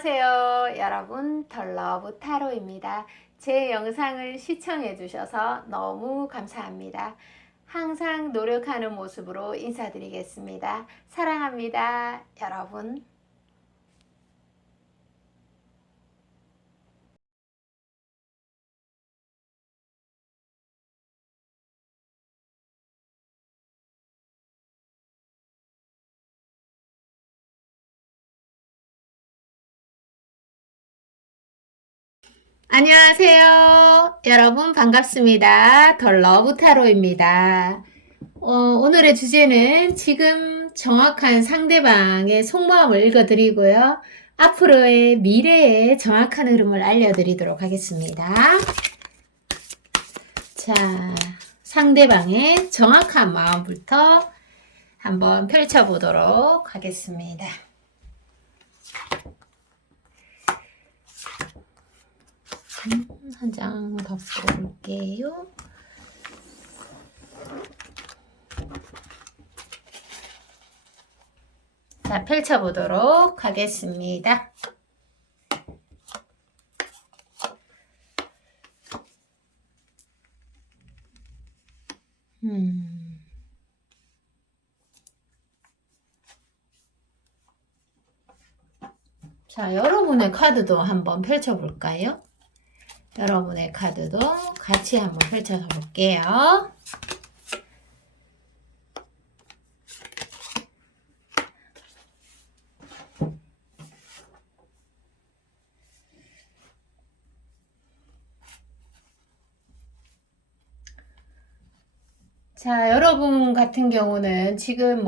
안녕하세요 여러분, 덜러브 타로입니다. 제 영상을 시청해 주셔서 너무 감사합니다. 항상 노력하는 모습으로 인사드리겠습니다. 사랑합니다 여러분. 안녕하세요 여러분, 반갑습니다. 덜러브 타로입니다. 오늘의 주제는 지금 정확한 상대방의 속마음을 읽어드리고요. 앞으로의 미래의 정확한 흐름을 알려드리도록 하겠습니다. 자, 상대방의 정확한 마음부터 한번 펼쳐보도록 하겠습니다. 한 장 더 뽑을게요. 자, 펼쳐보도록 하겠습니다. 자, 여러분의 카드도 한번 펼쳐볼까요? 여러분의 카드도 같이 한번 펼쳐서 볼게요. 자, 여러분 같은 경우는 지금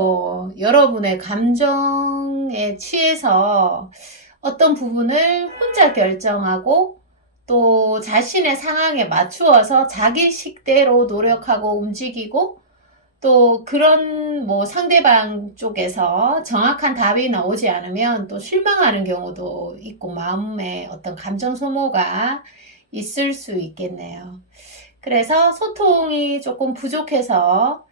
여러분의 감정에 취해서 어떤 부분을 혼자 결정하고 또 자신의 상황에 맞추어서 자기 식대로 노력하고 움직이고 또 그런 상대방 쪽에서 정확한 답이 나오지 않으면 또 실망하는 경우도 있고 마음에 어떤 감정 소모가 있을 수 있겠네요. 그래서 소통이 조금 부족해서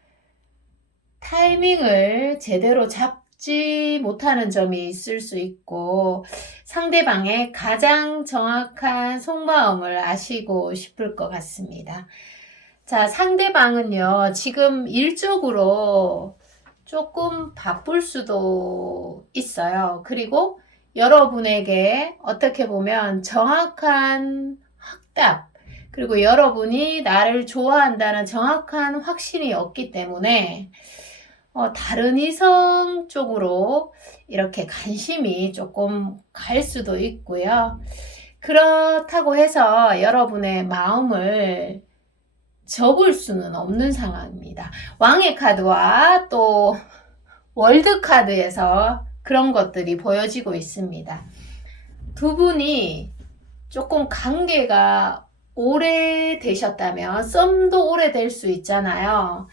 타이밍을 제대로 잡지 못하는 점이 있을 수 있고 상대방의 가장 정확한 속마음을 아시고 싶을 것 같습니다. 자, 상대방은요, 지금 일적으로 조금 바쁠 수도 있어요. 그리고 여러분에게 어떻게 보면 정확한 확답, 그리고 여러분이 나를 좋아한다는 정확한 확신이 없기 때문에 다른 이성 쪽으로 이렇게 관심이 조금 갈 수도 있고요. 그렇다고 해서 여러분의 마음을 접을 수는 없는 상황입니다. 왕의 카드와 또 월드 카드에서 그런 것들이 보여지고 있습니다. 두 분이 조금 관계가 오래되셨다면 썸도 오래될 수 있잖아요.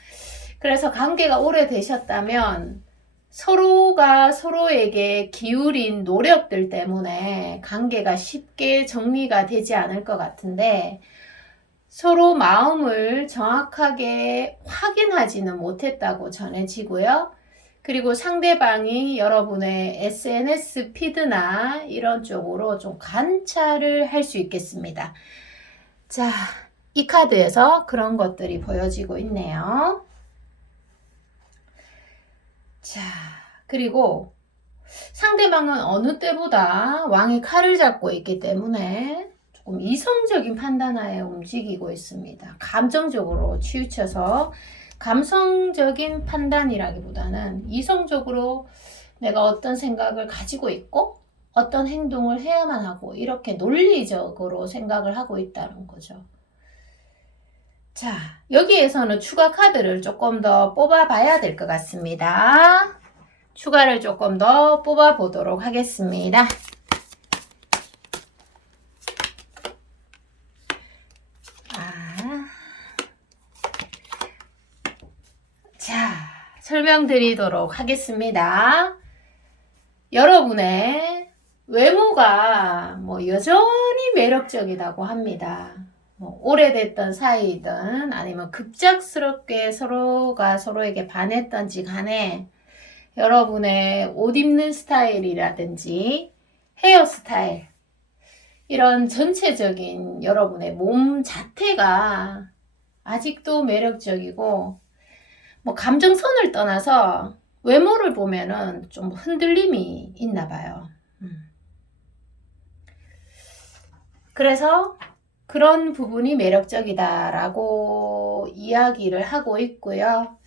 그래서 관계가 오래되셨다면 서로가 서로에게 기울인 노력들 때문에 관계가 쉽게 정리가 되지 않을 것 같은데 서로 마음을 정확하게 확인하지는 못했다고 전해지고요. 그리고 상대방이 여러분의 SNS 피드나 이런 쪽으로 좀 관찰을 할 수 있겠습니다. 자, 이 카드에서 그런 것들이 보여지고 있네요. 자, 그리고 상대방은 어느 때보다 왕의 칼을 잡고 있기 때문에 조금 이성적인 판단하에 움직이고 있습니다. 감정적으로 치우쳐서 감성적인 판단이라기보다는 이성적으로 내가 어떤 생각을 가지고 있고 어떤 행동을 해야만 하고 이렇게 논리적으로 생각을 하고 있다는 거죠. 자, 여기에서는 추가 카드를 조금 더 뽑아 봐야 될 것 같습니다. 추가를 조금 더 뽑아 보도록 하겠습니다. 자, 설명드리도록 하겠습니다. 여러분의 외모가 여전히 매력적이라고 합니다. 오래됐던 사이든 아니면 급작스럽게 서로가 서로에게 반했던지 간에 여러분의 옷 입는 스타일이라든지 헤어스타일, 이런 전체적인 여러분의 몸 자태가 아직도 매력적이고, 뭐 감정선을 떠나서 외모를 보면은 좀 흔들림이 있나 봐요. 그래서 그런 부분이 매력적이다라고 이야기를 하고 있고요.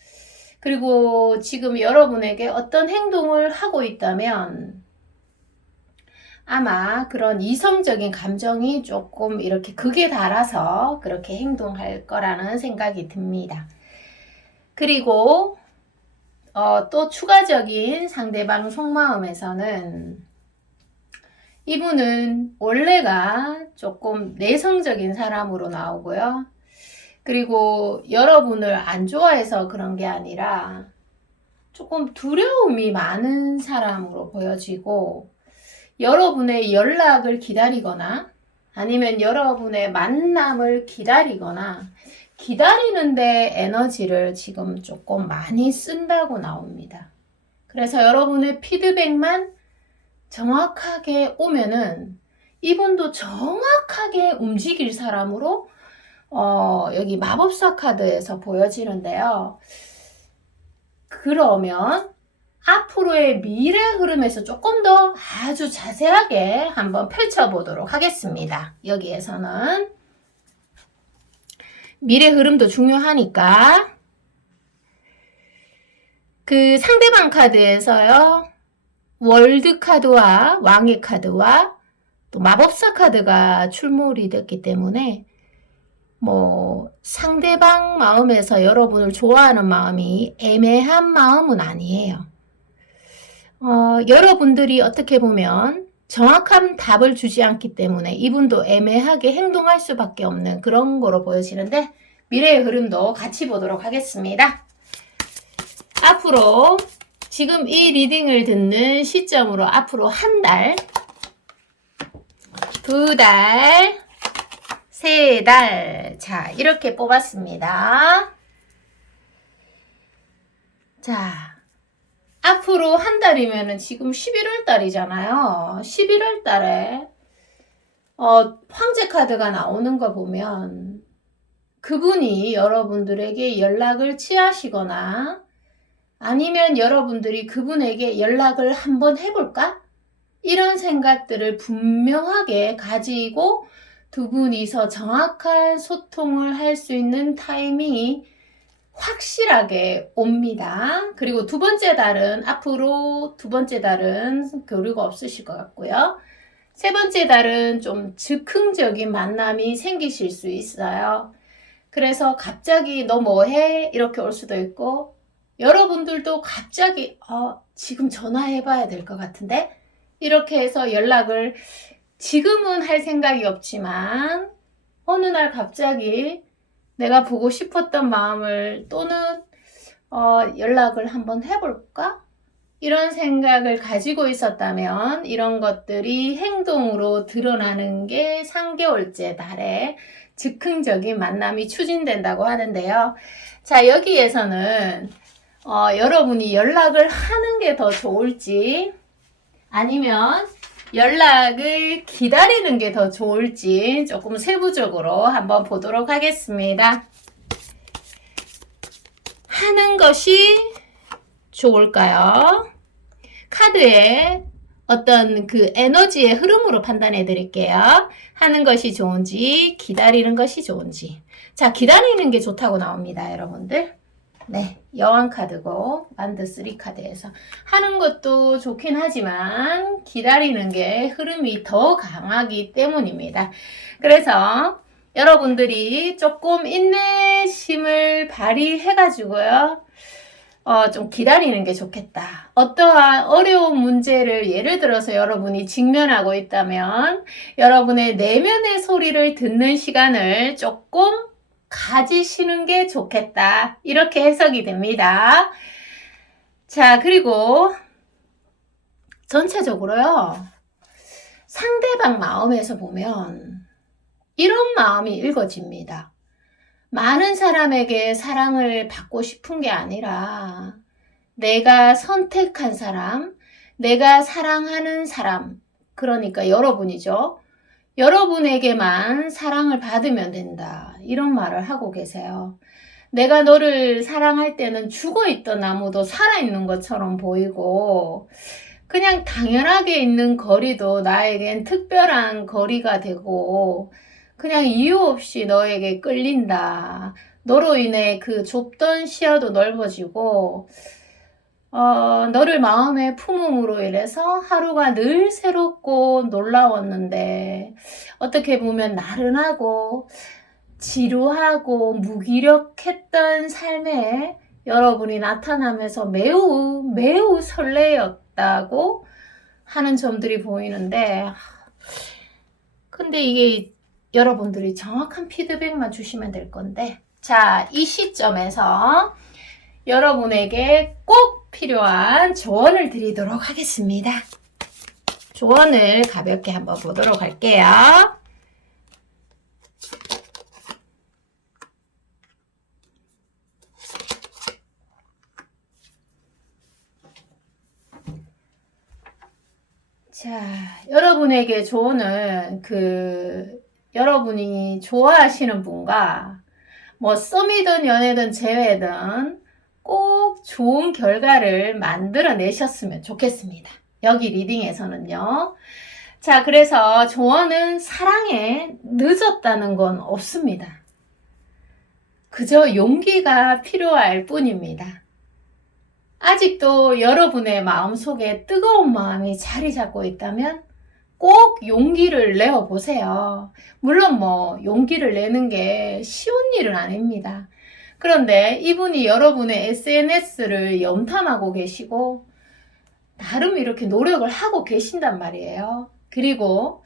그리고 지금 여러분에게 어떤 행동을 하고 있다면 아마 그런 이성적인 감정이 조금 이렇게 극에 달아서 그렇게 행동할 거라는 생각이 듭니다. 그리고 또 추가적인 상대방 속마음에서는 이분은 원래가 조금 내성적인 사람으로 나오고요. 그리고 여러분을 안 좋아해서 그런 게 아니라 조금 두려움이 많은 사람으로 보여지고, 여러분의 연락을 기다리거나 아니면 여러분의 만남을 기다리거나 기다리는데 에너지를 지금 조금 많이 쓴다고 나옵니다. 그래서 여러분의 피드백만 정확하게 오면은 이분도 정확하게 움직일 사람으로 여기 마법사 카드에서 보여지는데요. 그러면 앞으로의 미래 흐름에서 조금 더 아주 자세하게 한번 펼쳐보도록 하겠습니다. 여기에서는 미래 흐름도 중요하니까 그 상대방 카드에서요, 월드 카드와 왕의 카드와 또 마법사 카드가 출몰이 됐기 때문에 뭐 상대방 마음에서 여러분을 좋아하는 마음이 애매한 마음은 아니에요. 여러분들이 어떻게 보면 정확한 답을 주지 않기 때문에 이분도 애매하게 행동할 수밖에 없는 그런 거로 보여지는데, 미래의 흐름도 같이 보도록 하겠습니다. 앞으로 지금 이 리딩을 듣는 시점으로 앞으로 한 달, 두 달, 세 달, 자 이렇게 뽑았습니다. 자, 앞으로 한 달이면은 지금 11월 달이잖아요. 11월 달에 황제 카드가 나오는 거 보면 그분이 여러분들에게 연락을 취하시거나 아니면 여러분들이 그분에게 연락을 한번 해볼까? 이런 생각들을 분명하게 가지고 두 분이서 정확한 소통을 할 수 있는 타이밍이 확실하게 옵니다. 그리고 두 번째 달은 앞으로 두 번째 달은 교류가 없으실 것 같고요. 세 번째 달은 좀 즉흥적인 만남이 생기실 수 있어요. 그래서 갑자기 너 뭐해? 이렇게 올 수도 있고, 여러분들도 갑자기 지금 전화해봐야 될 것 같은데? 이렇게 해서 연락을 지금은 할 생각이 없지만 어느 날 갑자기 내가 보고 싶었던 마음을 또는 연락을 한번 해볼까? 이런 생각을 가지고 있었다면 이런 것들이 행동으로 드러나는 게 3개월째 달에 즉흥적인 만남이 추진된다고 하는데요. 자, 여기에서는 여러분이 연락을 하는 게 더 좋을지 아니면 연락을 기다리는 게 더 좋을지 조금 세부적으로 한번 보도록 하겠습니다. 하는 것이 좋을까요? 카드에 어떤 그 에너지의 흐름으로 판단해 드릴게요. 하는 것이 좋은지 기다리는 것이 좋은지. 자, 기다리는 게 좋다고 나옵니다, 여러분들. 네, 여왕 카드고 만드 3 카드에서 하는 것도 좋긴 하지만 기다리는 게 흐름이 더 강하기 때문입니다. 그래서 여러분들이 조금 인내심을 발휘해 가지고요, 좀 기다리는 게 좋겠다. 어떠한 어려운 문제를 예를 들어서 여러분이 직면하고 있다면 여러분의 내면의 소리를 듣는 시간을 조금 가지시는 게 좋겠다. 이렇게 해석이 됩니다. 자, 그리고 전체적으로요, 상대방 마음에서 보면 이런 마음이 읽어집니다. 많은 사람에게 사랑을 받고 싶은 게 아니라 내가 선택한 사람, 내가 사랑하는 사람, 그러니까 여러분이죠. 여러분에게만 사랑을 받으면 된다. 이런 말을 하고 계세요. 내가 너를 사랑할 때는 죽어있던 나무도 살아있는 것처럼 보이고 그냥 당연하게 있는 거리도 나에겐 특별한 거리가 되고 그냥 이유 없이 너에게 끌린다. 너로 인해 그 좁던 시야도 넓어지고 너를 마음에 품음으로 인해서 하루가 늘 새롭고 놀라웠는데 어떻게 보면 나른하고 지루하고 무기력했던 삶에 여러분이 나타나면서 매우 설레었다고 하는 점들이 보이는데 근데 이게 여러분들이 정확한 피드백만 주시면 될 건데 자, 이 시점에서 여러분에게 꼭 필요한 조언을 드리도록 하겠습니다. 조언을 가볍게 한번 보도록 할게요. 자, 여러분에게 조언은 여러분이 좋아하시는 분과 뭐 썸이든 연애든 재회든 꼭 좋은 결과를 만들어내셨으면 좋겠습니다. 여기 리딩에서는요. 자, 그래서 조언은 사랑에 늦었다는 건 없습니다. 그저 용기가 필요할 뿐입니다. 아직도 여러분의 마음속에 뜨거운 마음이 자리 잡고 있다면 꼭 용기를 내어보세요. 물론 용기를 내는 게 쉬운 일은 아닙니다. 그런데 이분이 여러분의 SNS를 염탐하고 계시고 나름 이렇게 노력을 하고 계신단 말이에요. 그리고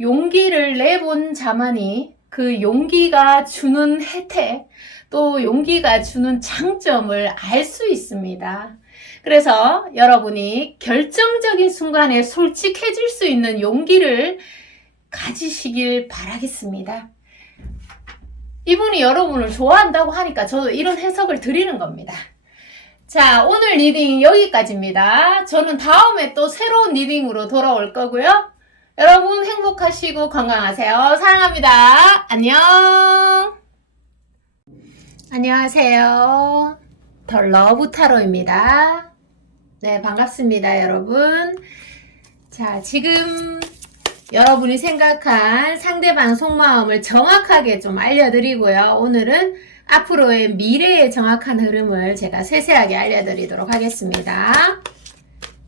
용기를 내본 자만이 그 용기가 주는 혜택, 또 용기가 주는 장점을 알 수 있습니다. 그래서 여러분이 결정적인 순간에 솔직해질 수 있는 용기를 가지시길 바라겠습니다. 이분이 여러분을 좋아한다고 하니까 저도 이런 해석을 드리는 겁니다. 자, 오늘 리딩 여기까지입니다. 저는 다음에 또 새로운 리딩으로 돌아올 거고요. 여러분 행복하시고 건강하세요. 사랑합니다. 안녕. 안녕하세요. 더 러브 타로입니다. 네, 반갑습니다, 여러분. 자, 지금 여러분이 생각한 상대방 속마음을 정확하게 좀 알려드리고요. 오늘은 앞으로의 미래의 정확한 흐름을 제가 세세하게 알려드리도록 하겠습니다.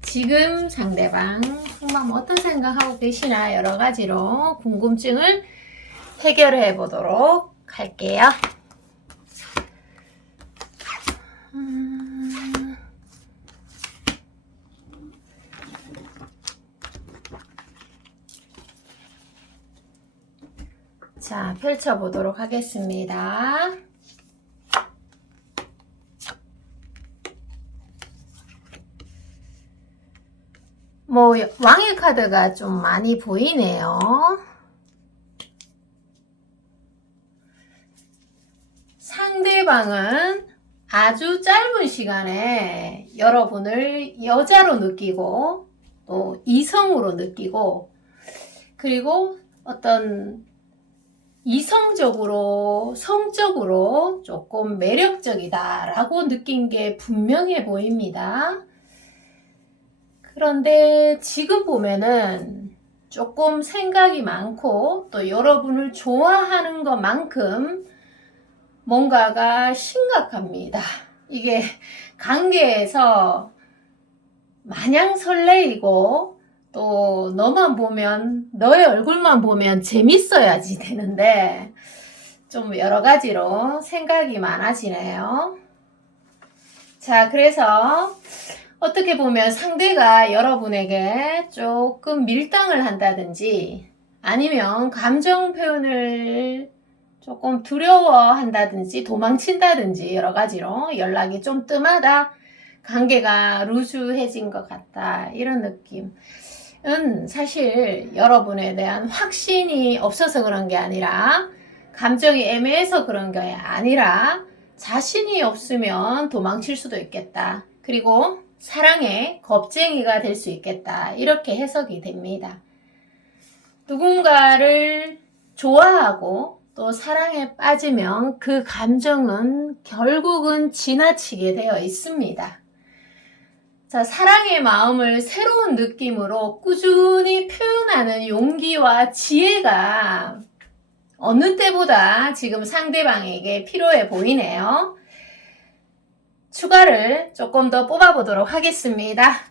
지금 상대방 속마음 어떤 생각하고 계시나 여러 가지로 궁금증을 해결해 보도록 할게요. 자, 펼쳐보도록 하겠습니다. 왕의 카드가 좀 많이 보이네요. 상대방은 아주 짧은 시간에 여러분을 여자로 느끼고 또 이성으로 느끼고 그리고 어떤 이성적으로 성적으로 조금 매력적이다라고 느낀 게 분명해 보입니다. 그런데 지금 보면은 조금 생각이 많고 또 여러분을 좋아하는 것만큼 뭔가가 심각합니다. 이게 관계에서 마냥 설레이고 또 너의 얼굴만 보면 재밌어야지 되는데 좀 여러 가지로 생각이 많아지네요. 자, 그래서 어떻게 보면 상대가 여러분에게 조금 밀당을 한다든지 아니면 감정 표현을 조금 두려워한다든지 도망친다든지 여러 가지로 연락이 좀 뜸하다, 관계가 루즈해진 것 같다, 이런 느낌은 사실 여러분에 대한 확신이 없어서 그런 게 아니라 감정이 애매해서 그런 게 아니라 자신이 없으면 도망칠 수도 있겠다. 그리고 사랑의 겁쟁이가 될 수 있겠다. 이렇게 해석이 됩니다. 누군가를 좋아하고 또 사랑에 빠지면 그 감정은 결국은 지나치게 되어 있습니다. 자, 사랑의 마음을 새로운 느낌으로 꾸준히 표현하는 용기와 지혜가 어느 때보다 지금 상대방에게 필요해 보이네요. 추가를 조금 더 뽑아보도록 하겠습니다.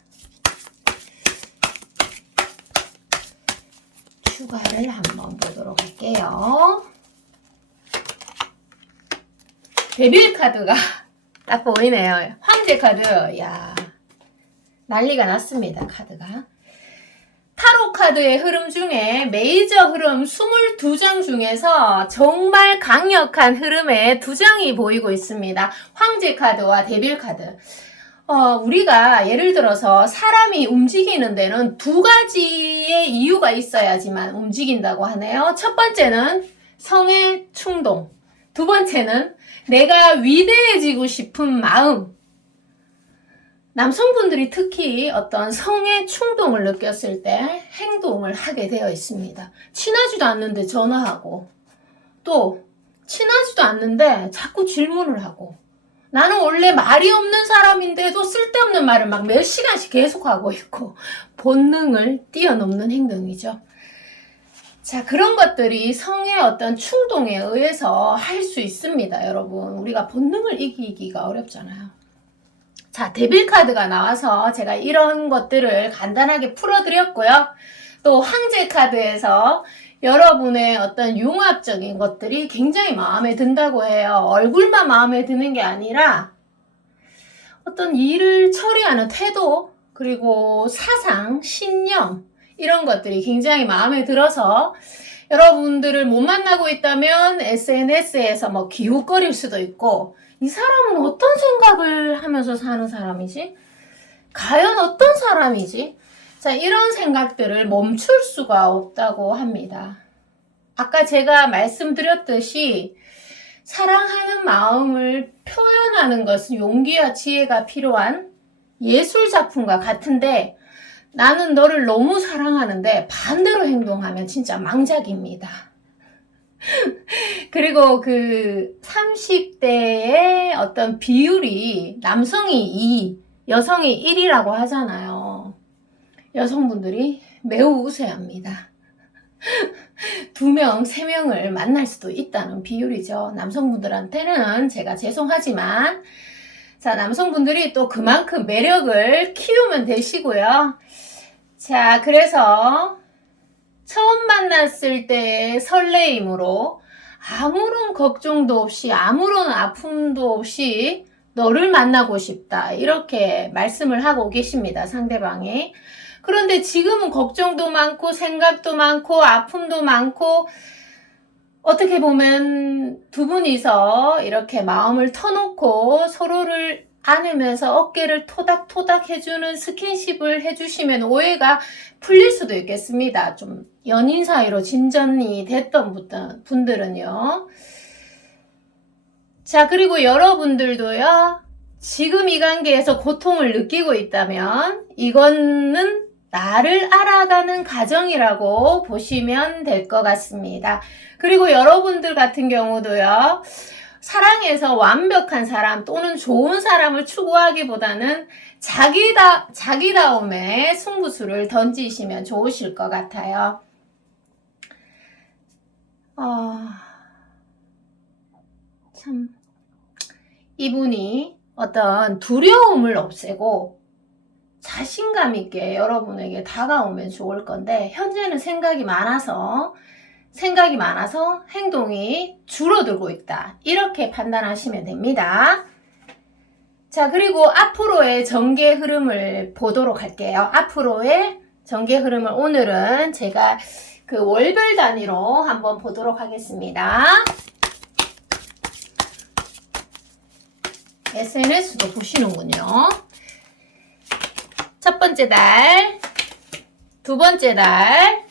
추가를 한번 보도록 할게요. 데빌 카드가 딱 보이네요. 황제 카드. 야, 난리가 났습니다. 카드가. 타로 카드의 흐름 중에 메이저 흐름 22장 중에서 정말 강력한 흐름의 2장이 보이고 있습니다. 황제 카드와 데빌 카드. 우리가 예를 들어서 사람이 움직이는 데는 2가지의 이유가 있어야지만 움직인다고 하네요. 첫 번째는 성의 충동. 두 번째는 내가 위대해지고 싶은 마음. 남성분들이 특히 어떤 성의 충동을 느꼈을 때 행동을 하게 되어 있습니다. 친하지도 않는데 전화하고, 또 친하지도 않는데 자꾸 질문을 하고, 나는 원래 말이 없는 사람인데도 쓸데없는 말을 막 몇 시간씩 계속하고 있고, 본능을 뛰어넘는 행동이죠. 자, 그런 것들이 성의 어떤 충동에 의해서 할 수 있습니다, 여러분. 우리가 본능을 이기기가 어렵잖아요. 자, 데빌 카드가 나와서 제가 이런 것들을 간단하게 풀어드렸고요. 또 황제 카드에서 여러분의 어떤 융합적인 것들이 굉장히 마음에 든다고 해요. 얼굴만 마음에 드는 게 아니라 어떤 일을 처리하는 태도, 그리고 사상, 신념, 이런 것들이 굉장히 마음에 들어서 여러분들을 못 만나고 있다면 SNS에서 뭐 기웃거릴 수도 있고, 이 사람은 어떤 생각을 하면서 사는 사람이지? 과연 어떤 사람이지? 자, 이런 생각들을 멈출 수가 없다고 합니다. 아까 제가 말씀드렸듯이 사랑하는 마음을 표현하는 것은 용기와 지혜가 필요한 예술작품과 같은데, 나는 너를 너무 사랑하는데 반대로 행동하면 진짜 망작입니다. 그리고 그 30대의 어떤 비율이 남성이 2, 여성이 1이라고 하잖아요. 여성분들이 매우 우세합니다. 2명, 3명을 만날 수도 있다는 비율이죠. 남성분들한테는 제가 죄송하지만, 자, 남성분들이 또 그만큼 매력을 키우면 되시고요. 자, 그래서 처음 만났을 때의 설레임으로 아무런 걱정도 없이, 아무런 아픔도 없이 너를 만나고 싶다, 이렇게 말씀을 하고 계십니다, 상대방이. 그런데 지금은 걱정도 많고 생각도 많고 아픔도 많고, 어떻게 보면 두 분이서 이렇게 마음을 터놓고 서로를 안으면서 어깨를 토닥토닥 해주는 스킨십을 해주시면 오해가 풀릴 수도 있겠습니다. 좀 연인 사이로 진전이 됐던 분들은요. 자, 그리고 여러분들도요, 지금 이 관계에서 고통을 느끼고 있다면 이거는 나를 알아가는 과정이라고 보시면 될 것 같습니다. 그리고 여러분들 같은 경우도요, 사랑에서 완벽한 사람 또는 좋은 사람을 추구하기보다는 자기다움의 승부수를 던지시면 좋으실 것 같아요. 참, 이분이 어떤 두려움을 없애고 자신감 있게 여러분에게 다가오면 좋을 건데, 현재는 생각이 많아서 행동이 줄어들고 있다, 이렇게 판단하시면 됩니다. 자, 그리고 앞으로의 전개 흐름을 보도록 할게요. 앞으로의 전개 흐름을 오늘은 제가 그 월별 단위로 한번 보도록 하겠습니다. SNS도 보시는군요. 첫 번째 달, 두 번째 달,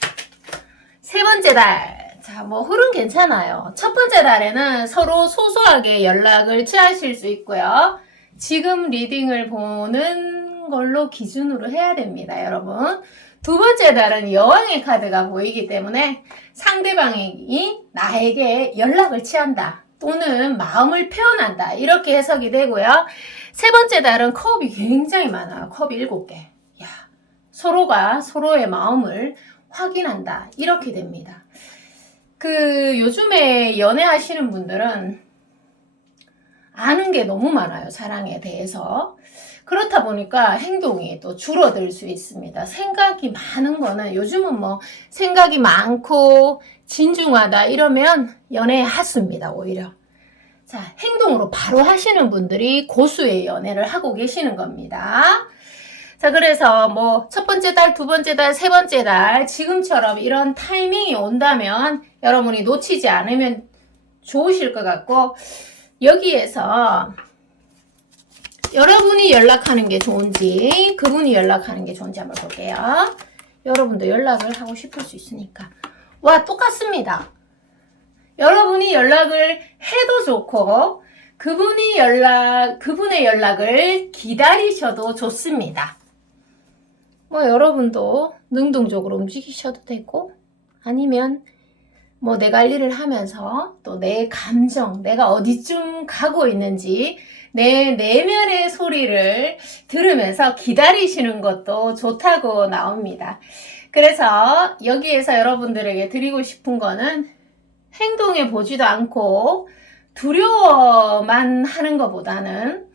세 번째 달. 자, 뭐 흐름 괜찮아요. 첫 번째 달에는 서로 소소하게 연락을 취하실 수 있고요. 지금 리딩을 보는 걸로 기준으로 해야 됩니다, 여러분. 두 번째 달은 여왕의 카드가 보이기 때문에 상대방이 나에게 연락을 취한다 또는 마음을 표현한다 이렇게 해석이 되고요. 세 번째 달은 컵이 굉장히 많아요. 컵이 7개. 야, 서로가 서로의 마음을 확인한다 이렇게 됩니다. 요즘에 연애하시는 분들은 아는 게 너무 많아요. 사랑에 대해서. 그렇다 보니까 행동이 또 줄어들 수 있습니다. 생각이 많은 거는 요즘은 뭐 생각이 많고 진중하다 이러면 연애의 하수입니다. 오히려. 자, 행동으로 바로 하시는 분들이 고수의 연애를 하고 계시는 겁니다. 자, 그래서 뭐 첫 번째 달, 두 번째 달, 세 번째 달 지금처럼 이런 타이밍이 온다면 여러분이 놓치지 않으면 좋으실 것 같고 여기에서 여러분이 연락하는 게 좋은지 그분이 연락하는 게 좋은지 한번 볼게요. 여러분도 연락을 하고 싶을 수 있으니까. 와, 똑같습니다. 여러분이 연락을 해도 좋고 그분의 연락을 기다리셔도 좋습니다. 뭐 여러분도 능동적으로 움직이셔도 되고 아니면 뭐 내가 할 일을 하면서 또 내 감정, 내가 어디쯤 가고 있는지 내 내면의 소리를 들으면서 기다리시는 것도 좋다고 나옵니다. 그래서 여기에서 여러분들에게 드리고 싶은 거는 행동해 보지도 않고 두려워만 하는 것보다는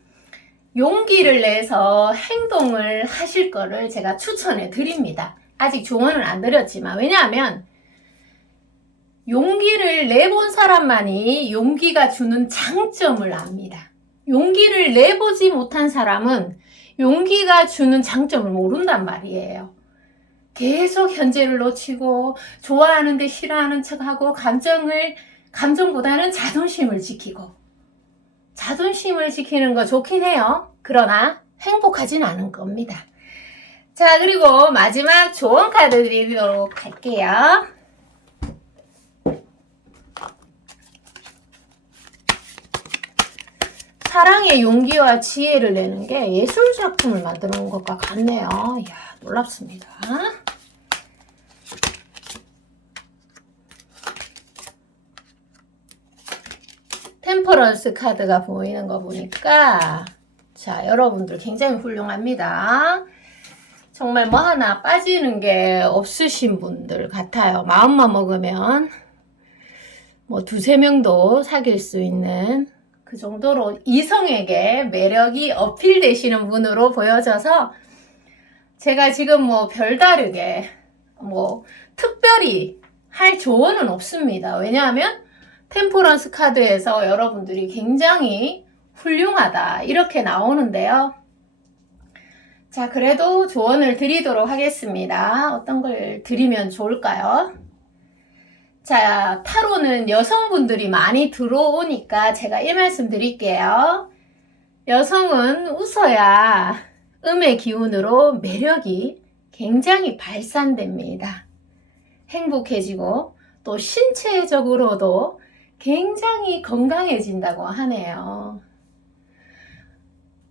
용기를 내서 행동을 하실 거를 제가 추천해 드립니다. 아직 조언은 안 드렸지만 왜냐하면 용기를 내본 사람만이 용기가 주는 장점을 압니다. 용기를 내보지 못한 사람은 용기가 주는 장점을 모른단 말이에요. 계속 현재를 놓치고 좋아하는데 싫어하는 척하고 감정보다는 자존심을 지키고 자존심을 지키는 거 좋긴 해요. 그러나 행복하진 않은 겁니다. 자, 그리고 마지막 조언 카드 드리도록 할게요. 사랑의 용기와 지혜를 내는 게 예술작품을 만들어 놓은 것과 같네요. 이야, 놀랍습니다. 템퍼런스 카드가 보이는 거 보니까 자, 여러분들 굉장히 훌륭합니다. 정말 뭐 하나 빠지는 게 없으신 분들 같아요. 마음만 먹으면 뭐 두세 명도 사귈 수 있는 그 정도로 이성에게 매력이 어필되시는 분으로 보여져서 제가 지금 뭐 별다르게 뭐 특별히 할 조언은 없습니다. 왜냐하면 템퍼런스 카드에서 여러분들이 굉장히 훌륭하다 이렇게 나오는데요. 자, 그래도 조언을 드리도록 하겠습니다. 어떤 걸 드리면 좋을까요? 자, 타로는 여성분들이 많이 들어오니까 제가 이 말씀 드릴게요. 여성은 웃어야 음의 기운으로 매력이 굉장히 발산됩니다. 행복해지고 또 신체적으로도 굉장히 건강해진다고 하네요.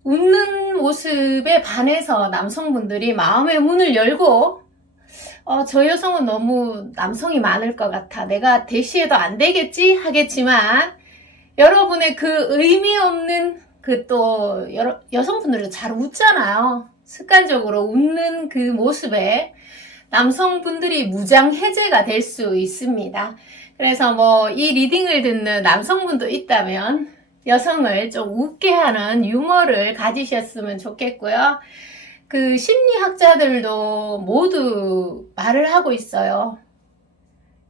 웃는 모습에 반해서 남성분들이 마음의 문을 열고 저 여성은 너무 남성이 많을 것 같아. 내가 대시해도 안 되겠지? 하겠지만 여러분의 그 의미 없는 또 여성분들은 잘 웃잖아요. 습관적으로 웃는 그 모습에 남성분들이 무장해제가 될 수 있습니다. 그래서 뭐 이 리딩을 듣는 남성분도 있다면 여성을 좀 웃게 하는 유머를 가지셨으면 좋겠고요. 그 심리학자들도 모두 말을 하고 있어요.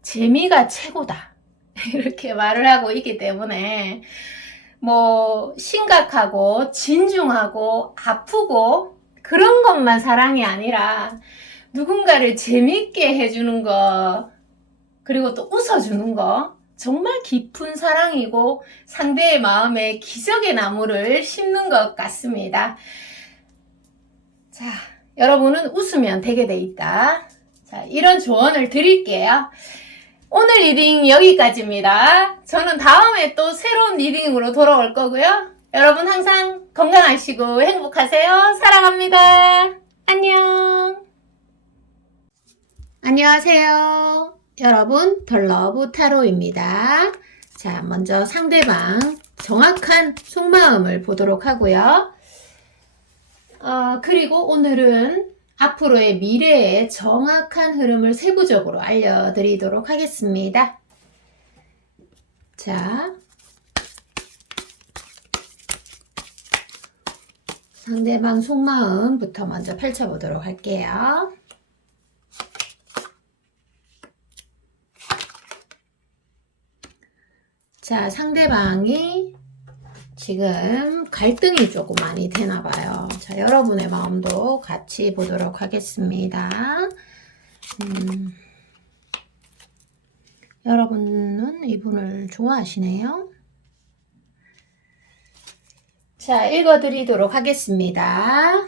재미가 최고다. 이렇게 말을 하고 있기 때문에 뭐 심각하고 진중하고 아프고 그런 것만 사랑이 아니라 누군가를 재밌게 해주는 거 그리고 또 웃어주는 거 정말 깊은 사랑이고 상대의 마음에 기적의 나무를 심는 것 같습니다. 자, 여러분은 웃으면 되게 돼 있다. 자, 이런 조언을 드릴게요. 오늘 리딩 여기까지입니다. 저는 다음에 또 새로운 리딩으로 돌아올 거고요. 여러분 항상 건강하시고 행복하세요. 사랑합니다. 안녕. 안녕하세요. 여러분, 덜러브 타로입니다. 자, 먼저 상대방 정확한 속마음을 보도록 하고요. 그리고 오늘은 앞으로의 미래의 정확한 흐름을 세부적으로 알려드리도록 하겠습니다. 자, 상대방 속마음부터 먼저 펼쳐보도록 할게요. 자, 상대방이 지금 갈등이 조금 많이 되나 봐요. 자, 여러분의 마음도 같이 보도록 하겠습니다. 여러분은 이분을 좋아하시네요. 자, 읽어드리도록 하겠습니다.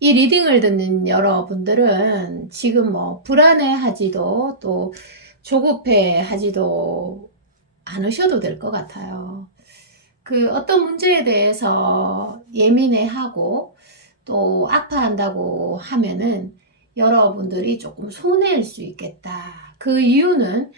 이 리딩을 듣는 여러분들은 지금 불안해하지도 또 조급해하지도 않으셔도 될 것 같아요. 그 어떤 문제에 대해서 예민해하고 또 아파한다고 하면은 여러분들이 조금 손해일 수 있겠다. 그 이유는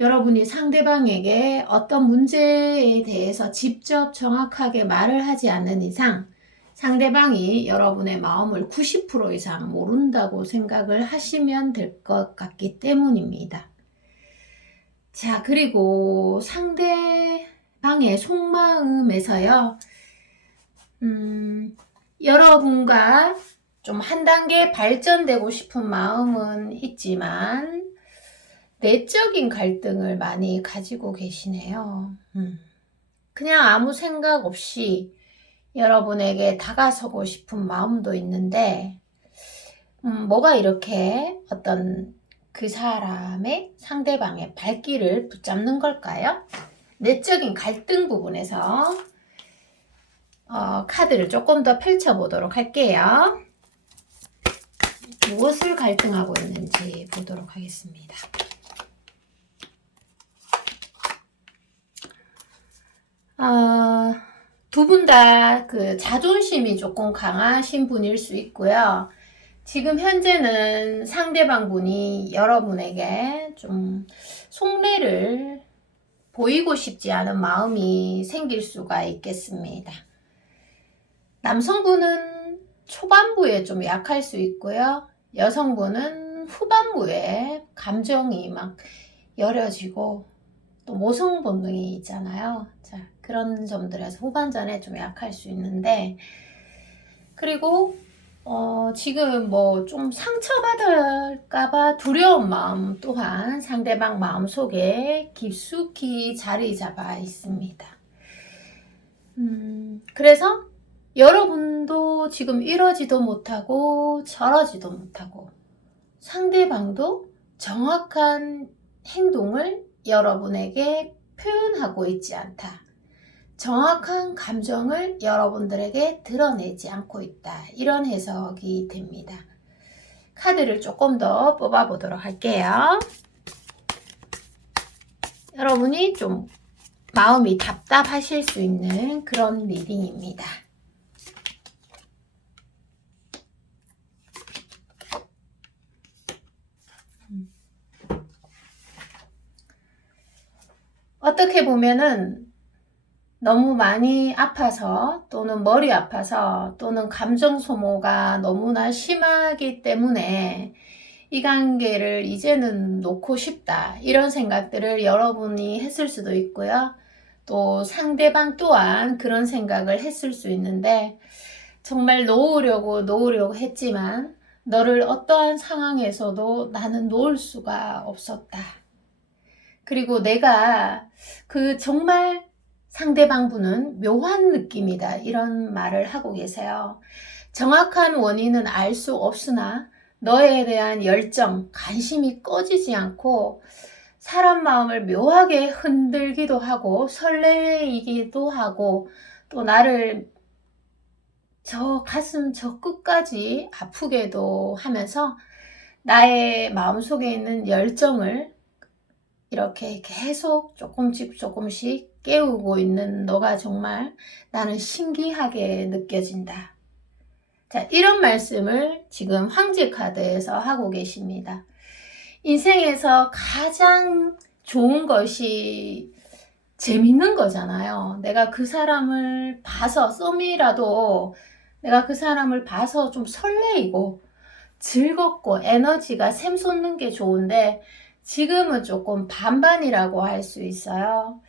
여러분이 상대방에게 어떤 문제에 대해서 직접 정확하게 말을 하지 않는 이상 상대방이 여러분의 마음을 90% 이상 모른다고 생각을 하시면 될 것 같기 때문입니다. 자, 그리고 상대방의 속마음에서요, 여러분과 좀 한 단계 발전되고 싶은 마음은 있지만, 내적인 갈등을 많이 가지고 계시네요. 그냥 아무 생각 없이 여러분에게 다가서고 싶은 마음도 있는데, 뭐가 이렇게 어떤 그 사람의 상대방의 발길을 붙잡는 걸까요? 내적인 갈등 부분에서 카드를 조금 더 펼쳐보도록 할게요. 무엇을 갈등하고 있는지 보도록 하겠습니다. 두 분 다 그 자존심이 조금 강하신 분일 수 있고요. 지금 현재는 상대방 분이 여러분에게 좀 속내를 보이고 싶지 않은 마음이 생길 수가 있겠습니다. 남성분은 초반부에 좀 약할 수 있고요. 여성분은 후반부에 감정이 막 여려지고 또 모성 본능이 있잖아요. 자, 그런 점들에서 후반전에 좀 약할 수 있는데, 그리고 지금 좀 상처받을까봐 두려운 마음 또한 상대방 마음 속에 깊숙이 자리 잡아 있습니다. 그래서 여러분도 지금 이러지도 못하고 저러지도 못하고 상대방도 정확한 행동을 여러분에게 표현하고 있지 않다. 정확한 감정을 여러분들에게 드러내지 않고 있다. 이런 해석이 됩니다. 카드를 조금 더 뽑아보도록 할게요. 여러분이 좀 마음이 답답하실 수 있는 그런 리딩입니다. 어떻게 보면은 너무 많이 아파서 또는 머리 아파서 또는 감정 소모가 너무나 심하기 때문에 이 관계를 이제는 놓고 싶다 이런 생각들을 여러분이 했을 수도 있고요. 또 상대방 또한 그런 생각을 했을 수 있는데 정말 놓으려고 했지만 너를 어떠한 상황에서도 나는 놓을 수가 없었다. 그리고 내가 정말 상대방 분은 묘한 느낌이다. 이런 말을 하고 계세요. 정확한 원인은 알 수 없으나 너에 대한 열정, 관심이 꺼지지 않고 사람 마음을 묘하게 흔들기도 하고 설레이기도 하고 또 나를 저 가슴 저 끝까지 아프게도 하면서 나의 마음속에 있는 열정을 이렇게 계속 조금씩 깨우고 있는 너가 정말 나는 신기하게 느껴진다. 자, 이런 말씀을 지금 황제 카드에서 하고 계십니다. 인생에서 가장 좋은 것이 재밌는 거잖아요. 내가 그 사람을 봐서, 썸이라도 내가 그 사람을 봐서 좀 설레이고 즐겁고 에너지가 샘솟는 게 좋은데 지금은 조금 반반이라고 할 수 있어요.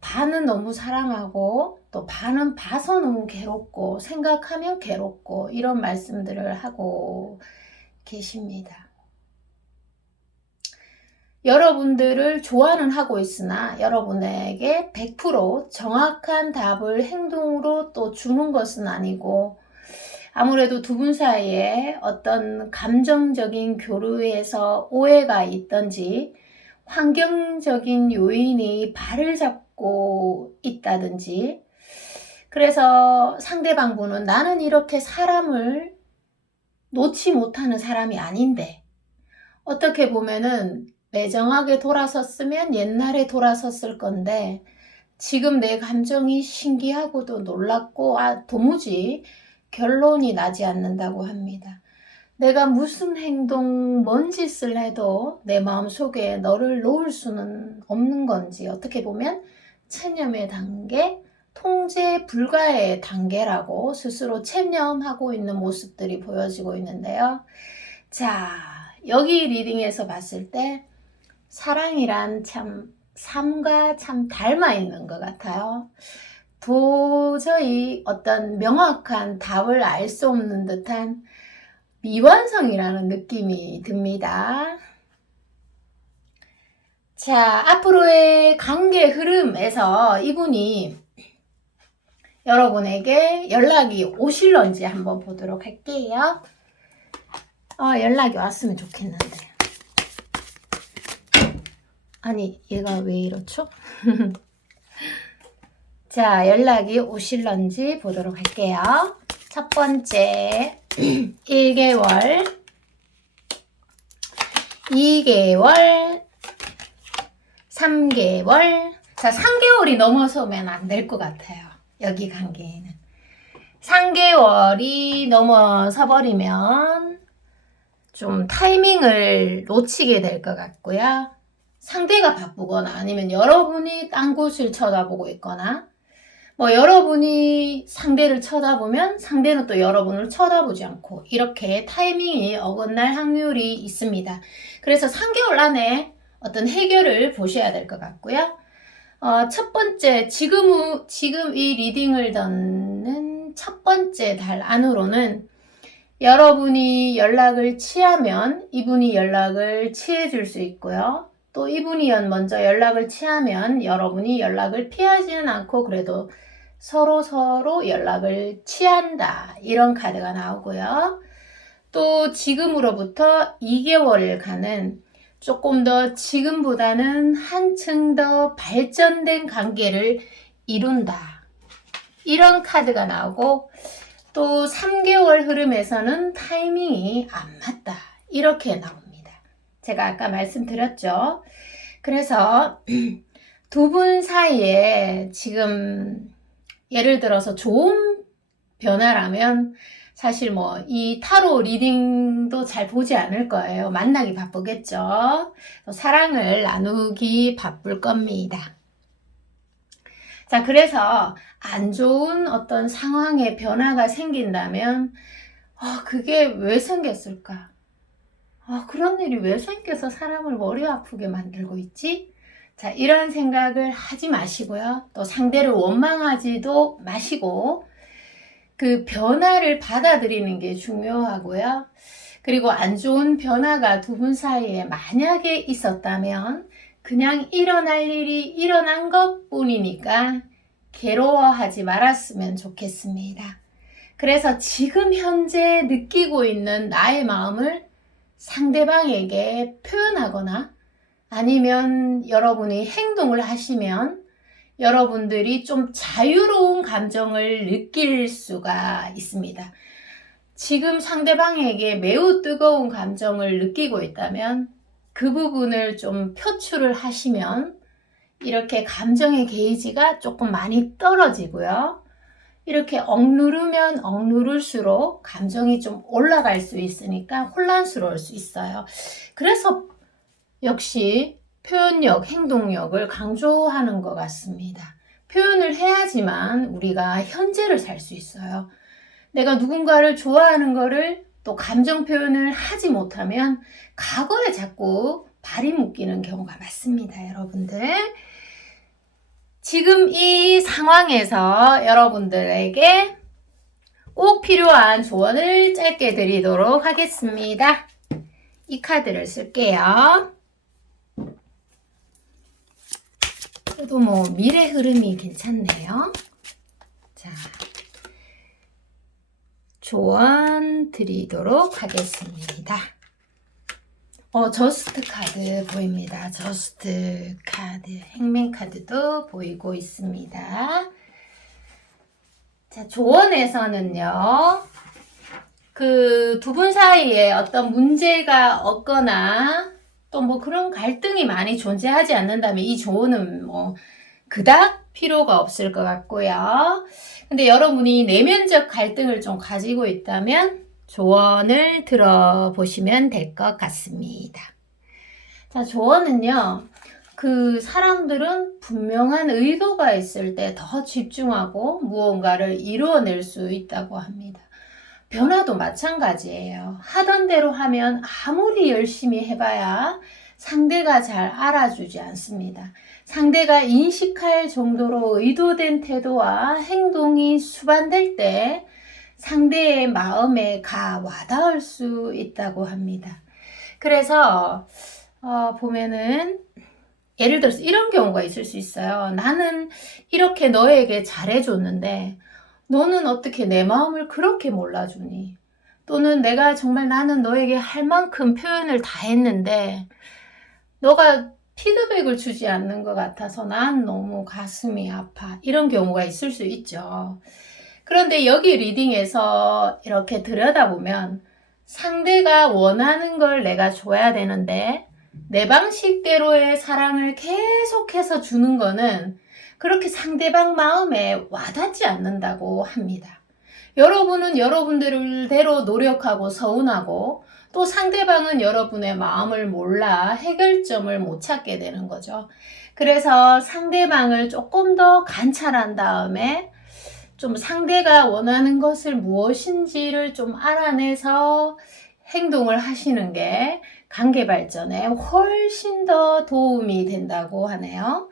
반은 너무 사랑하고 또 반은 봐서 너무 괴롭고 생각하면 괴롭고 이런 말씀들을 하고 계십니다. 여러분들을 좋아는 하고 있으나 여러분에게 100% 정확한 답을 행동으로 또 주는 것은 아니고 아무래도 두 분 사이에 어떤 감정적인 교류에서 오해가 있던지 환경적인 요인이 발을 잡고 있다든지 그래서 상대방분은 나는 이렇게 사람을 놓지 못하는 사람이 아닌데 어떻게 보면은 매정하게 돌아섰으면 옛날에 돌아섰을 건데 지금 내 감정이 신기하고도 놀랍고 도무지 결론이 나지 않는다고 합니다. 내가 무슨 행동, 뭔 짓을 해도 내 마음속에 너를 놓을 수는 없는 건지 어떻게 보면 체념의 단계, 통제 불가의 단계라고 스스로 체념하고 있는 모습들이 보여지고 있는데요. 자, 여기 리딩에서 봤을 때 사랑이란 참 삶과 참 닮아 있는 것 같아요. 도저히 어떤 명확한 답을 알 수 없는 듯한 미완성이라는 느낌이 듭니다. 자, 앞으로의 관계 흐름에서 이분이 여러분에게 연락이 오실런지 한번 보도록 할게요. 연락이 왔으면 좋겠는데. 아니, 얘가 왜 이렇죠? 자, 연락이 오실런지 보도록 할게요. 첫 번째, 1개월, 2개월, 3개월. 자, 3개월이 넘어서면 안 될 것 같아요. 여기 관계에는. 3개월이 넘어서 버리면 좀 타이밍을 놓치게 될 것 같고요. 상대가 바쁘거나 아니면 여러분이 딴 곳을 쳐다보고 있거나 뭐 여러분이 상대를 쳐다보면 상대는 또 여러분을 쳐다보지 않고 이렇게 타이밍이 어긋날 확률이 있습니다. 그래서 3개월 안에 어떤 해결을 보셔야 될 것 같고요. 첫 번째, 지금 이 리딩을 듣는 첫 번째 달 안으로는 여러분이 연락을 취하면 이분이 연락을 취해 줄 수 있고요. 또 이분이 먼저 연락을 취하면 여러분이 연락을 피하지는 않고 그래도 서로 연락을 취한다. 이런 카드가 나오고요. 또 지금으로부터 2개월간은 조금 더 지금보다는 한층 더 발전된 관계를 이룬다. 이런 카드가 나오고 또 3개월 흐름에서는 타이밍이 안 맞다. 이렇게 나옵니다. 제가 아까 말씀드렸죠. 그래서 두 분 사이에 지금 예를 들어서 좋은 변화라면 사실 뭐 이 타로 리딩도 잘 보지 않을 거예요. 만나기 바쁘겠죠. 사랑을 나누기 바쁠 겁니다. 자, 그래서 안 좋은 어떤 상황의 변화가 생긴다면 그게 왜 생겼을까? 그런 일이 왜 생겨서 사람을 머리 아프게 만들고 있지? 자, 이런 생각을 하지 마시고요. 또 상대를 원망하지도 마시고 그 변화를 받아들이는 게 중요하고요. 그리고 안 좋은 변화가 두 분 사이에 만약에 있었다면 그냥 일어날 일이 일어난 것 뿐이니까 괴로워하지 말았으면 좋겠습니다. 그래서 지금 현재 느끼고 있는 나의 마음을 상대방에게 표현하거나 아니면 여러분이 행동을 하시면 여러분들이 좀 자유로운 감정을 느낄 수가 있습니다. 지금 상대방에게 매우 뜨거운 감정을 느끼고 있다면 그 부분을 좀 표출을 하시면 이렇게 감정의 게이지가 조금 많이 떨어지고요. 이렇게 억누르면 억누를수록 감정이 좀 올라갈 수 있으니까 혼란스러울 수 있어요. 그래서 역시 표현력, 행동력을 강조하는 것 같습니다. 표현을 해야지만 우리가 현재를 살 수 있어요. 내가 누군가를 좋아하는 거를 또 감정 표현을 하지 못하면 과거에 자꾸 발이 묶이는 경우가 많습니다, 여러분들. 지금 이 상황에서 여러분들에게 꼭 필요한 조언을 짧게 드리도록 하겠습니다. 이 카드를 쓸게요. 그래도 뭐 미래 흐름이 괜찮네요. 자, 조언 드리도록 하겠습니다. 저스트 카드 보입니다. 저스트 카드, 행맨 카드도 보이고 있습니다. 자, 조언에서는요, 그 두 분 사이에 어떤 문제가 없거나 또 뭐 그런 갈등이 많이 존재하지 않는다면 이 조언은 뭐 그닥 필요가 없을 것 같고요. 근데 여러분이 내면적 갈등을 좀 가지고 있다면 조언을 들어보시면 될 것 같습니다. 자, 조언은요, 그 사람들은 분명한 의도가 있을 때 더 집중하고 무언가를 이루어낼 수 있다고 합니다. 변화도 마찬가지예요. 하던 대로 하면 아무리 열심히 해봐야 상대가 잘 알아주지 않습니다. 상대가 인식할 정도로 의도된 태도와 행동이 수반될 때 상대의 마음에 와닿을 수 있다고 합니다. 그래서 보면은 예를 들어서 이런 경우가 있을 수 있어요. 나는 이렇게 너에게 잘해줬는데 너는 어떻게 내 마음을 그렇게 몰라주니? 또는 내가 정말 나는 너에게 할 만큼 표현을 다 했는데 너가 피드백을 주지 않는 것 같아서 난 너무 가슴이 아파. 이런 경우가 있을 수 있죠. 그런데 여기 리딩에서 이렇게 들여다보면 상대가 원하는 걸 내가 줘야 되는데 내 방식대로의 사랑을 계속해서 주는 거는 그렇게 상대방 마음에 와닿지 않는다고 합니다. 여러분은 여러분들대로 노력하고 서운하고 또 상대방은 여러분의 마음을 몰라 해결점을 못 찾게 되는 거죠. 그래서 상대방을 조금 더 관찰한 다음에 좀 상대가 원하는 것을 무엇인지를 좀 알아내서 행동을 하시는 게 관계 발전에 훨씬 더 도움이 된다고 하네요.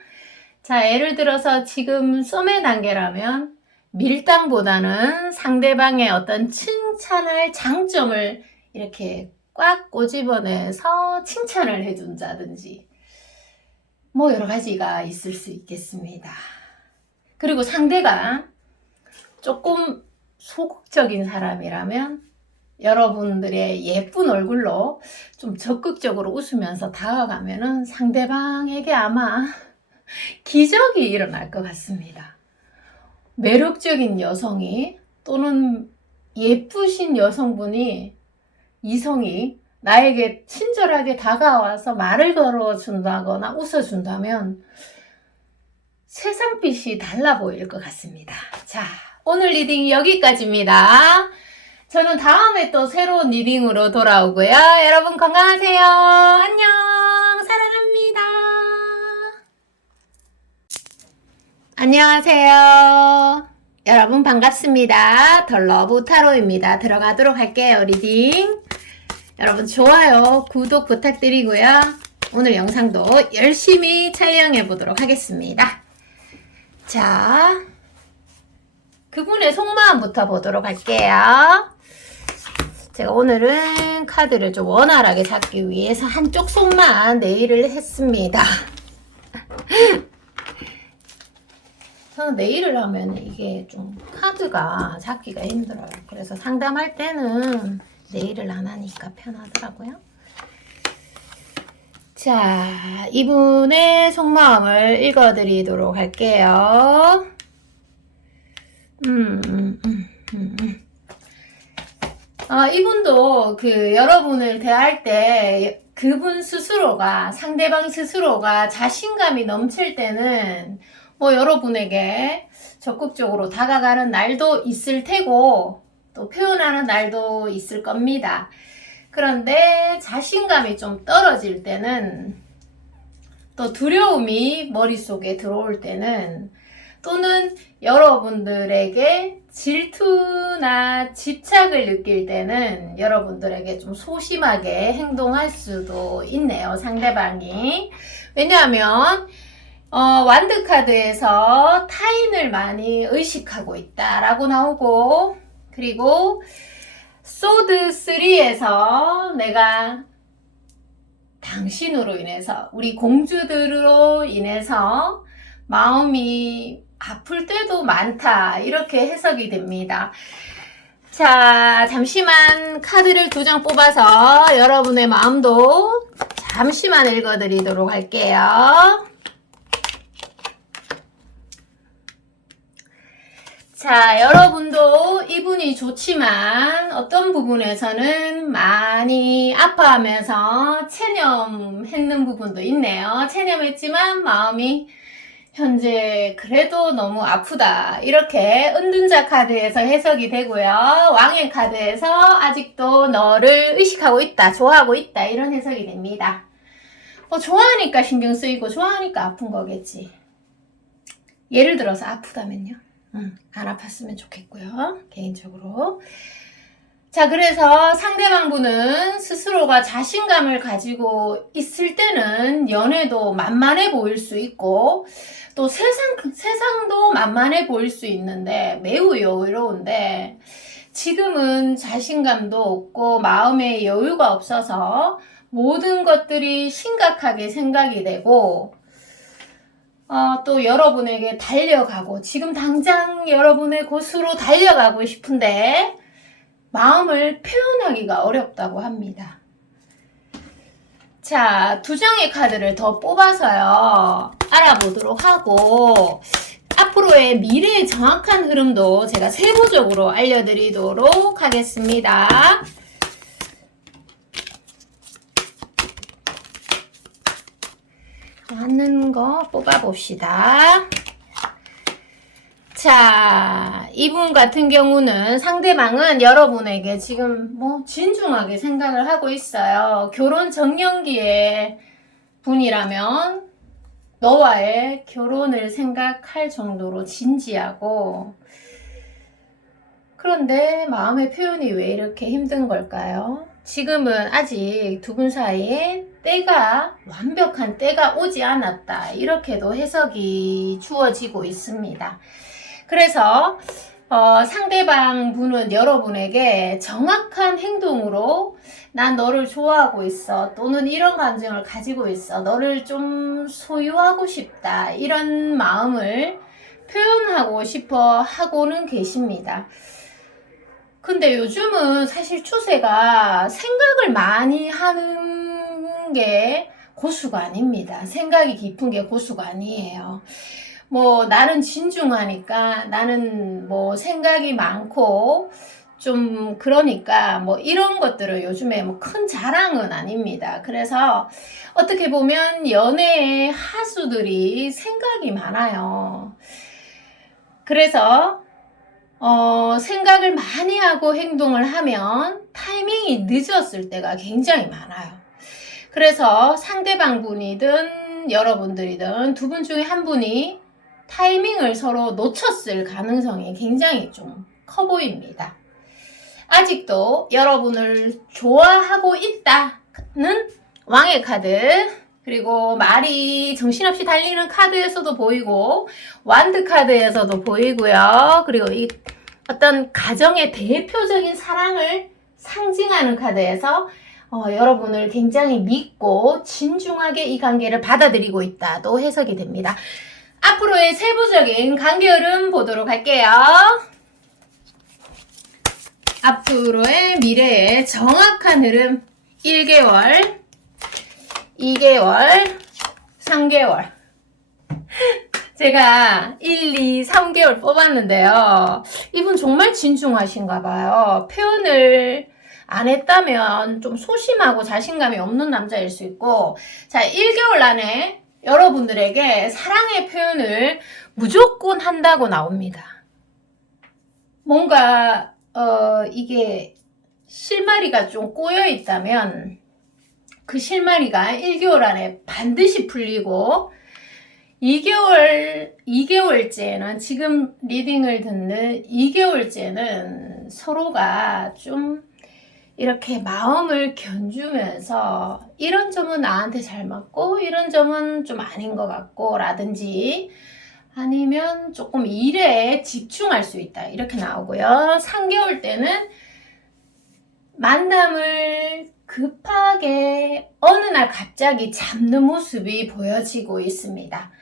자, 예를 들어서 지금 썸의 단계라면 밀당보다는 상대방의 어떤 칭찬할 장점을 이렇게 꽉 꼬집어내서 칭찬을 해준다든지 뭐 여러 가지가 있을 수 있겠습니다. 그리고 상대가 조금 소극적인 사람이라면 여러분들의 예쁜 얼굴로 좀 적극적으로 웃으면서 다가가면은 상대방에게 아마 기적이 일어날 것 같습니다. 매력적인 여성이 또는 예쁘신 여성분이 이성이 나에게 친절하게 다가와서 말을 걸어준다거나 웃어준다면 세상빛이 달라 보일 것 같습니다. 자, 오늘 리딩이 여기까지입니다. 저는 다음에 또 새로운 리딩으로 돌아오고요. 여러분 건강하세요. 안녕. 사랑합니다. 안녕하세요. 여러분 반갑습니다. 더 러브 타로입니다. 들어가도록 할게요. 리딩. 여러분 좋아요, 구독 부탁드리고요. 오늘 영상도 열심히 촬영해 보도록 하겠습니다. 자, 그분의 속마음부터 보도록 할게요. 제가 오늘은 카드를 좀 원활하게 잡기 위해서 한쪽 손만 네일을 했습니다. 저는 네일을 하면 이게 좀 카드가 잡기가 힘들어요. 그래서 상담할 때는 네일을 안 하니까 편하더라고요. 자, 이분의 속마음을 읽어드리도록 할게요. 이분도 여러분을 대할 때 그분 스스로가, 상대방 스스로가 자신감이 넘칠 때는 뭐 여러분에게 적극적으로 다가가는 날도 있을 테고 또 표현하는 날도 있을 겁니다. 그런데 자신감이 좀 떨어질 때는, 또 두려움이 머릿속에 들어올 때는, 또는 여러분들에게 질투나 집착을 느낄 때는 여러분들에게 좀 소심하게 행동할 수도 있네요, 상대방이. 왜냐하면 완드 카드에서 타인을 많이 의식하고 있다라고 나오고, 그리고 소드 3에서 내가 당신으로 인해서, 우리 공주들로 인해서 마음이 아플 때도 많다, 이렇게 해석이 됩니다. 자, 잠시만 카드를 2장 뽑아서 여러분의 마음도 잠시만 읽어드리도록 할게요. 자, 여러분도 이분이 좋지만 어떤 부분에서는 많이 아파하면서 체념했는 부분도 있네요. 체념했지만 마음이 현재 그래도 너무 아프다, 이렇게 은둔자 카드에서 해석이 되고요. 왕의 카드에서 아직도 너를 의식하고 있다, 좋아하고 있다, 이런 해석이 됩니다. 좋아하니까 신경 쓰이고 좋아하니까 아픈 거겠지. 예를 들어서 아프다면요, 안 아팠으면 좋겠고요, 개인적으로. 자, 그래서 상대방 분은 스스로가 자신감을 가지고 있을 때는 연애도 만만해 보일 수 있고, 또 세상도 만만해 보일 수 있는데 매우 여유로운데, 지금은 자신감도 없고 마음에 여유가 없어서 모든 것들이 심각하게 생각이 되고, 또 여러분에게 달려가고, 지금 당장 여러분의 곳으로 달려가고 싶은데 마음을 표현하기가 어렵다고 합니다. 자, 2장의 카드를 더 뽑아서요, 알아보도록 하고, 앞으로의 미래의 정확한 흐름도 제가 세부적으로 알려드리도록 하겠습니다. 맞는 거 뽑아봅시다. 자, 이분 같은 경우는, 상대방은 여러분에게 지금 진중하게 생각을 하고 있어요. 결혼 정년기의 분이라면 너와의 결혼을 생각할 정도로 진지하고, 그런데 마음의 표현이 왜 이렇게 힘든 걸까요? 지금은 아직 두 분 사이에 완벽한 때가 오지 않았다, 이렇게도 해석이 주어지고 있습니다. 그래서 상대방 분은 여러분에게 정확한 행동으로 난 너를 좋아하고 있어, 또는 이런 감정을 가지고 있어, 너를 좀 소유하고 싶다, 이런 마음을 표현하고 싶어 하고는 계십니다. 근데 요즘은 사실 추세가 생각을 많이 하는 게 고수가 아닙니다. 생각이 깊은 게 고수가 아니에요. 나는 진중하니까, 나는 생각이 많고 좀 그러니까 이런 것들을 요즘에 큰 자랑은 아닙니다. 그래서 어떻게 보면 연애의 하수들이 생각이 많아요. 그래서 생각을 많이 하고 행동을 하면 타이밍이 늦었을 때가 굉장히 많아요. 그래서 상대방 분이든 여러분들이든 두 분 중에 한 분이 타이밍을 서로 놓쳤을 가능성이 굉장히 좀 커 보입니다. 아직도 여러분을 좋아하고 있다는 왕의 카드, 그리고 말이 정신없이 달리는 카드에서도 보이고 완드 카드에서도 보이고요. 그리고 이 어떤 가정의 대표적인 사랑을 상징하는 카드에서 여러분을 굉장히 믿고 진중하게 이 관계를 받아들이고 있다도 해석이 됩니다. 앞으로의 세부적인 관계 흐름 보도록 할게요. 앞으로의 미래의 정확한 흐름, 1개월, 2개월, 3개월. 제가 1, 2, 3개월 뽑았는데요. 이분 정말 진중하신가 봐요. 표현을 안 했다면 좀 소심하고 자신감이 없는 남자일 수 있고, 자, 1개월 안에 여러분들에게 사랑의 표현을 무조건 한다고 나옵니다. 뭔가 이게 실마리가 좀 꼬여 있다면 그 실마리가 1개월 안에 반드시 풀리고 2개월째는 지금 리딩을 듣는 2개월째는 서로가 좀 이렇게 마음을 견주면서 이런 점은 나한테 잘 맞고 이런 점은 좀 아닌 것 같고 라든지 아니면 조금 일에 집중할 수 있다 이렇게 나오고요. 3개월 때는 만남을 급하게 어느 날 갑자기 잡는 모습이 보여지고 있습니다.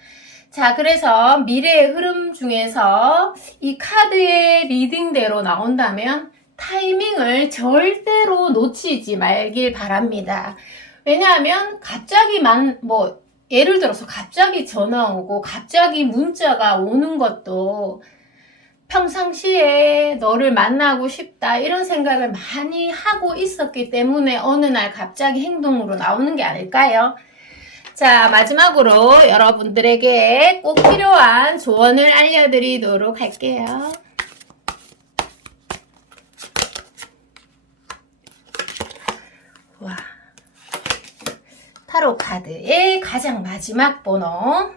자, 그래서 미래의 흐름 중에서 이 카드의 리딩대로 나온다면 타이밍을 절대로 놓치지 말길 바랍니다. 왜냐하면 예를 들어서 갑자기 전화 오고 갑자기 문자가 오는 것도 평상시에 너를 만나고 싶다 이런 생각을 많이 하고 있었기 때문에 어느 날 갑자기 행동으로 나오는 게 아닐까요? 자, 마지막으로 여러분들에게 꼭 필요한 조언을 알려드리도록 할게요. 와, 타로 카드의 가장 마지막 번호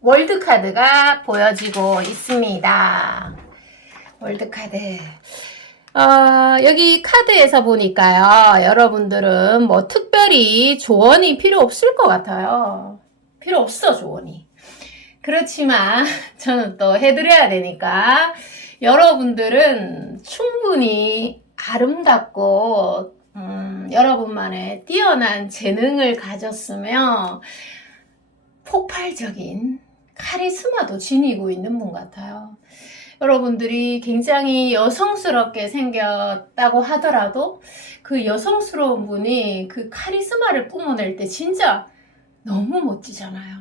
월드카드가 보여지고 있습니다. 월드카드. 여기 카드에서 보니까요, 여러분들은 뭐 특별히 조언이 필요 없을 것 같아요. 필요 없어, 조언이. 그렇지만 저는 또 해드려야 되니까 여러분들은 충분히 아름답고 여러분만의 뛰어난 재능을 가졌으며 폭발적인 카리스마도 지니고 있는 분 같아요. 여러분들이 굉장히 여성스럽게 생겼다고 하더라도 그 여성스러운 분이 그 카리스마를 뿜어낼 때 진짜 너무 멋지잖아요.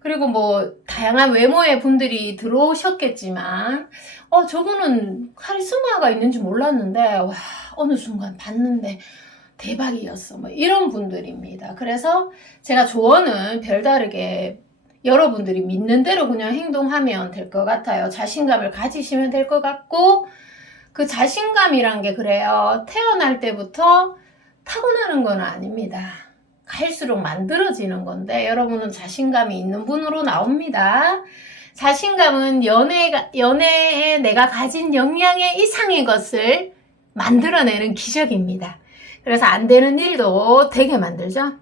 그리고 뭐 다양한 외모의 분들이 들어오셨겠지만 저분은 카리스마가 있는지 몰랐는데 와 어느 순간 봤는데 대박이었어 뭐 이런 분들입니다. 그래서 제가 조언은 별다르게 여러분들이 믿는 대로 그냥 행동하면 될 것 같아요. 자신감을 가지시면 될 것 같고 그 자신감이란 게 그래요. 태어날 때부터 타고나는 건 아닙니다. 갈수록 만들어지는 건데 여러분은 자신감이 있는 분으로 나옵니다. 자신감은 연애에 내가 가진 역량의 이상의 것을 만들어내는 기적입니다. 그래서 안 되는 일도 되게 만들죠.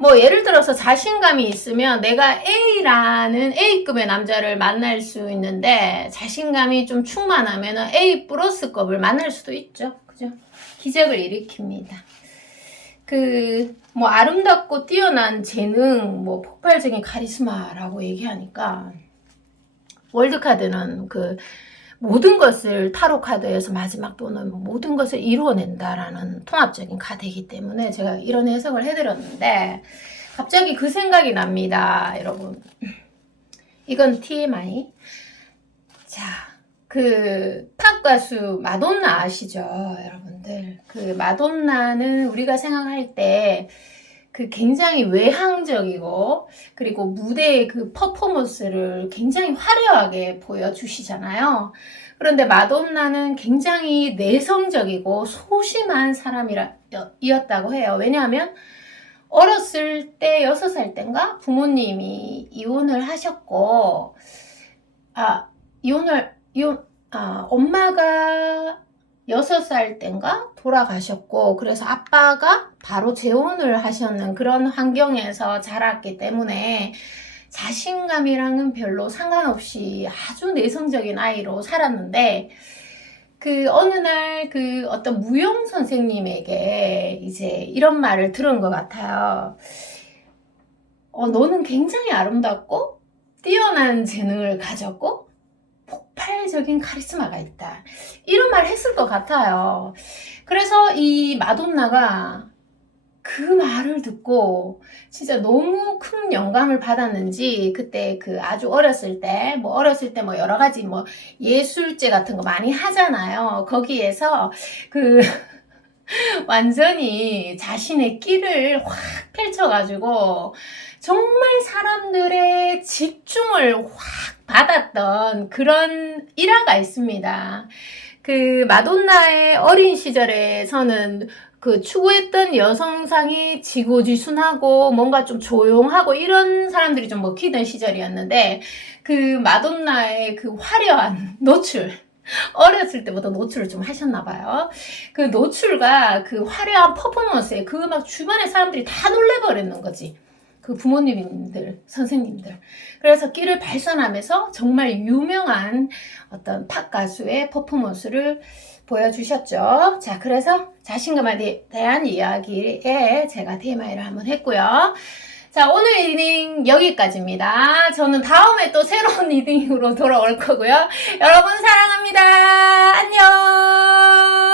뭐 예를 들어서 자신감이 있으면 내가 A라는 A급의 남자를 만날 수 있는데 자신감이 좀 충만하면 A 플러스급을 만날 수도 있죠. 그죠? 기적을 일으킵니다. 뭐 아름답고 뛰어난 재능, 뭐 폭발적인 카리스마라고 얘기하니까 월드카드는 모든 것을 타로 카드에서 마지막 번호는 모든 것을 이루어낸다라는 통합적인 카드이기 때문에 제가 이런 해석을 해드렸는데 갑자기 그 생각이 납니다, 여러분. 이건 TMI. 자, 팝 가수 마돈나 아시죠, 여러분들? 마돈나는 우리가 생각할 때 굉장히 외향적이고 그리고 무대의 퍼포먼스를 굉장히 화려하게 보여주시잖아요. 그런데 마돈나는 굉장히 내성적이고 소심한 사람이었다고 해요. 왜냐하면 어렸을 때 6살 땐가 부모님이 이혼을 하셨고 엄마가 6살 땐가 돌아가셨고 그래서 아빠가 바로 재혼을 하셨는 그런 환경에서 자랐기 때문에 자신감이랑은 별로 상관없이 아주 내성적인 아이로 살았는데 어느 날 어떤 무용 선생님에게 이제 이런 말을 들은 것 같아요. 너는 굉장히 아름답고 뛰어난 재능을 가졌고 폭발적인 카리스마가 있다. 이런 말 했을 것 같아요. 그래서 이 마돈나가 그 말을 듣고 진짜 너무 큰 영감을 받았는지 그때 아주 어렸을 때 뭐 여러 가지 뭐 예술제 같은 거 많이 하잖아요. 거기에서 완전히 자신의 끼를 확 펼쳐가지고 정말 사람들의 집중을 확 받았던 그런 일화가 있습니다. 그 마돈나의 어린 시절에서는 그 추구했던 여성상이 지고지순하고 뭔가 좀 조용하고 이런 사람들이 좀 먹히던 시절이었는데, 그 마돈나의 그 화려한 노출, 어렸을 때부터 노출을 좀 하셨나봐요. 그 노출과 그 화려한 퍼포먼스에 그 막 주변의 사람들이 다 놀래버리는 거지. 그 부모님들, 선생님들. 그래서 끼를 발산하면서 정말 유명한 어떤 팝 가수의 퍼포먼스를 보여주셨죠. 자, 그래서 자신감에 대한 이야기에 제가 TMI를 한번 했고요. 자, 오늘 리딩 여기까지입니다. 저는 다음에 또 새로운 리딩으로 돌아올 거고요. 여러분 사랑합니다. 안녕.